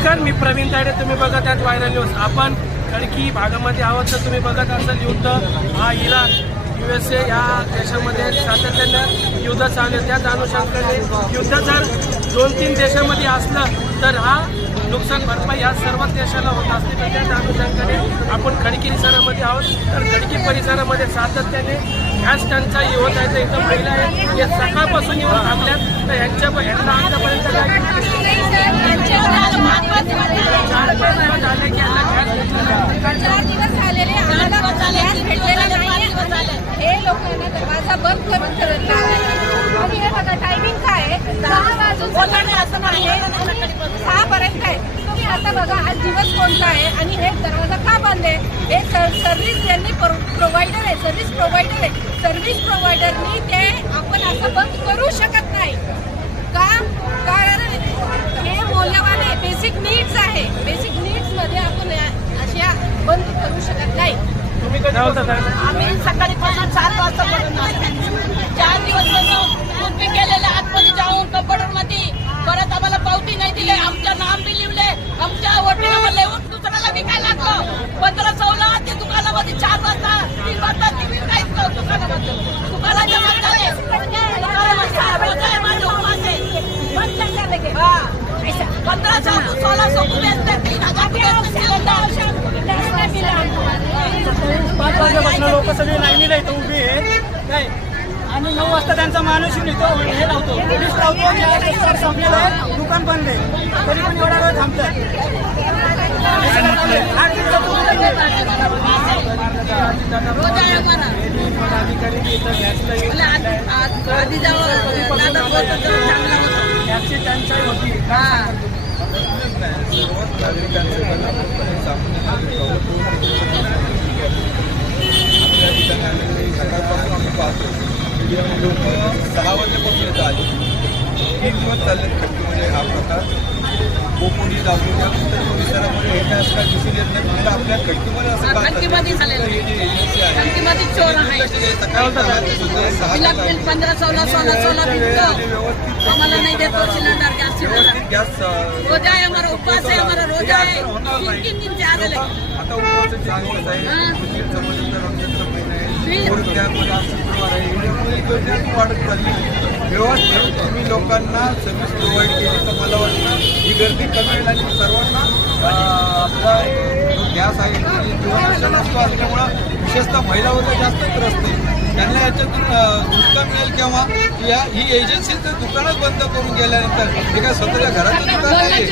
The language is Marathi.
नमस्कार, मी प्रवीण तायडे. तुम्ही बघत आहात व्हायरल न्यूज. आपण खडकी भागामध्ये आहोत तर तुम्ही बघत असाल युद्ध हा इराण USA या देशामध्ये सातत्यानं युद्ध चालू आहे. त्याच अनुषंगाने युद्ध जर 2-3 देशामध्ये असलं तर हा नुकसान भरपाई या सर्व देशाला होत असते. तर त्याच अनुषंगाने आपण खडकी परिसरामध्ये आहोत. तर खडकी परिसरामध्ये सातत्याने गॅस टंचाई होत आहे. तर इथं महिला आहेत या सकाळपासून येऊन थांबल्यात. तर यांना आतापर्यंत झाले की यांना गॅस 4 दिवस झालेले आम्हाला गॅस भेटलेला नाही. हे लोकांना दरवाजा बंद करून ठेवला आणि हे बघा टायमिंग काय आहे 6 वाजून असं नाही 6 पर्यंत आहे. तुम्ही आता बघा आज दिवस कोणता आहे आणि हे दरवाजा का बंद आहे. हे सर्व्हिस त्यांनी प्रोव्हायडर आहे, सर्व्हिस प्रोव्हायडर आहे. सर्व्हिस प्रोव्हायडरनी ते आपण असं बंद करू शकत नाही का, कारण हे मौल्यवान बेसिक नीड्स आहे. बेसिक नीड्स मध्ये आपण अशा बंद करू शकत नाही. आम्ही सकाळीपासून 4 वाजतापर्यंत 4 दिवस उभी केलेले आतमध्ये जाऊन कम्प्युटरमध्ये. परत आम्हाला पावती नाही दिले, आमचं नाम बी लिहिले, आमच्या वोटिंग लिहून दुसऱ्याला विकायला लागलो. 15-16 ते दुकानामध्ये 4 वाजता 3 वाजता ती विकायच दुकानामध्ये. दुकानाच्या लोक सगळे लाईनीला इथं उभी आहेत काय. आणि 9 वाजता त्यांचा माणूस येतो, हे लावतो, पोलीस लावतो आणि संपलेलं आहे, दुकान बंद आहे, तरी पण एवढा वेळ थांबतात. गॅसची टंचाई होती. सकाळपासून आम्ही पाहतो लोक 6 वाजल्यापासून येतं आले. 3 दिवस चालले खडकीमध्ये हा प्रकार. कोपोडी दाबली त्यानंतर परिसरामध्ये हे काय असं दिसून येत नाही. फक्त आपल्या खडकीमध्ये असं का खडकीमध्ये झालेलं आहे. खडकीमध्ये चोर आहे. 15-16 आम्हाला नाही देतो सिलेंडर, गॅस सिलेंडर. गॅस रोजा आहे, हमारा उपवास है, हमारा रोजा है. 3 दिन से आ रहे. आता उपवासाचे दिवस आहे, मुस्लिमचा रमजानचा महिना आहे, त्यामध्ये आज शुक्रवार आहे. एवढी वाढत चालली. व्यवस्थित तुम्ही लोकांना सर्व्हिस प्रोव्हाइड केली तर मला वाटतं ही गर्दी कमी होईल आणि सर्वांना आपला जो गॅस आहे जीवनाशा नसतो असल्यामुळं विशेषतः महिला वर्ग जास्त त्रस्त आहे. त्यांना याच्यातून सुटका मिळेल केव्हा ही एजन्सीचं दुकानच बंद करून गेल्यानंतर हे काय स्वतःच्या घरातून दुकान आहे.